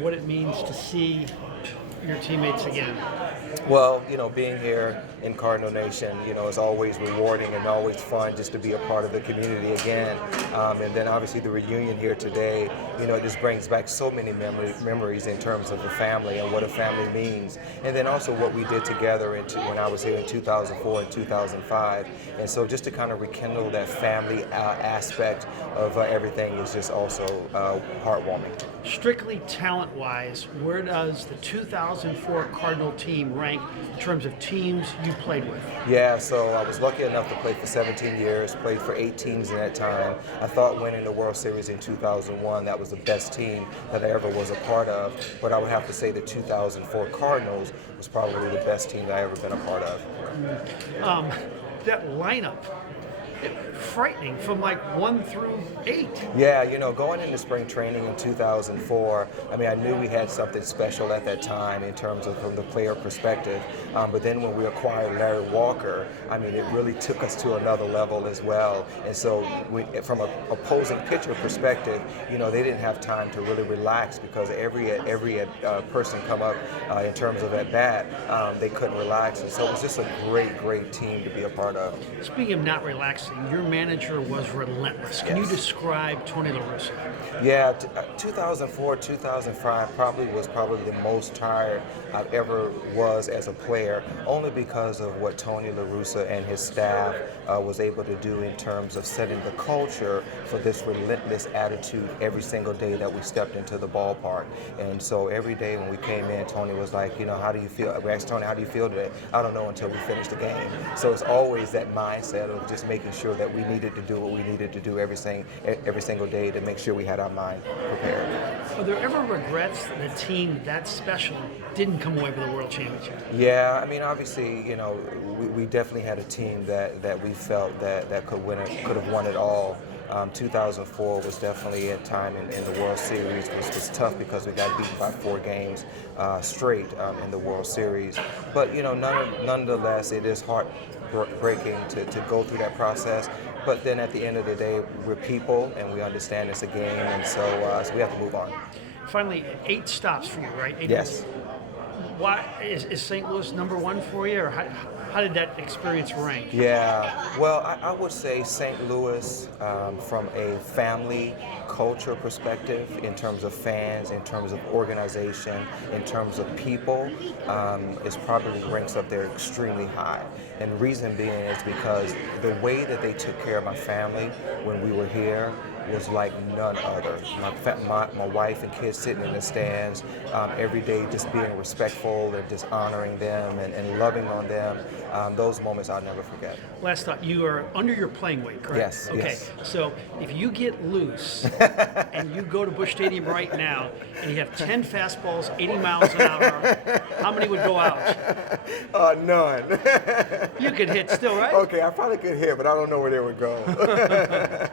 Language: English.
what it means to see your teammates again? Well, being here in Cardinal Nation, is always rewarding and always fun just to be a part of the community again. And then obviously the reunion here today, it just brings back so many memories in terms of the family and what a family means. And then also what we did together when I was here in 2004 and 2005. And so just to kind of rekindle that family aspect of everything is just also heartwarming. Strictly talent-wise, where does the 2004 Cardinal team rank in terms of teams you played with? Yeah, so I was lucky enough to play for 17 years, played for 8 teams in that time. I thought winning the World Series in 2001, that was the best team that I ever was a part of. But I would have to say the 2004 Cardinals was probably the best team that I ever been a part of. That lineup, frightening from like 1 through 8. Yeah, going into spring training in 2004, I knew we had something special at that time in terms of from the player perspective. But then when we acquired Larry Walker, it really took us to another level as well. And so from an opposing pitcher perspective, they didn't have time to really relax because every person come up in terms of at bat, they couldn't relax. And so it was just a great team to be a part of. Speaking of not relaxing, your manager was relentless. Can you describe Tony La Russa? Yeah, 2004, 2005 was probably the most tired I ever was as a player, only because of what Tony La Russa and his staff was able to do in terms of setting the culture for this relentless attitude every single day that we stepped into the ballpark. And so every day when we came in, Tony was like, how do you feel? We asked Tony, how do you feel today? I don't know until we finish the game. So it's always that mindset of just making sure that we needed to do what we needed to do every single day to make sure we had our mind prepared. Are there ever regrets that a team that special didn't come away with a world championship? Yeah, obviously, we definitely had a team that we felt that could have won it all. 2004 was definitely a time in the World Series was tough because we got beaten by 4 games straight in the World Series. But nonetheless, it is heartbreaking to go through that process. But then at the end of the day, we're people and we understand it's a game, and so we have to move on. Finally, 8 stops for you, right? Yes. Why is St. Louis number 1 for you, or how did that experience rank? Yeah, well, I would say St. Louis, from a family culture perspective, in terms of fans, in terms of organization, in terms of people, is probably ranks up there extremely high. And the reason being is because the way that they took care of my family when we were here was like none other. My wife and kids sitting in the stands every day, just being respectful and just honoring them and loving on them. Those moments I'll never forget. Last thought, you are under your playing weight, correct? Yes. Okay, yes. So if you get loose and you go to Busch Stadium right now and you have 10 fastballs, 80 miles an hour, how many would go out? None. You could hit still, right? Okay, I probably could hit, but I don't know where they would go.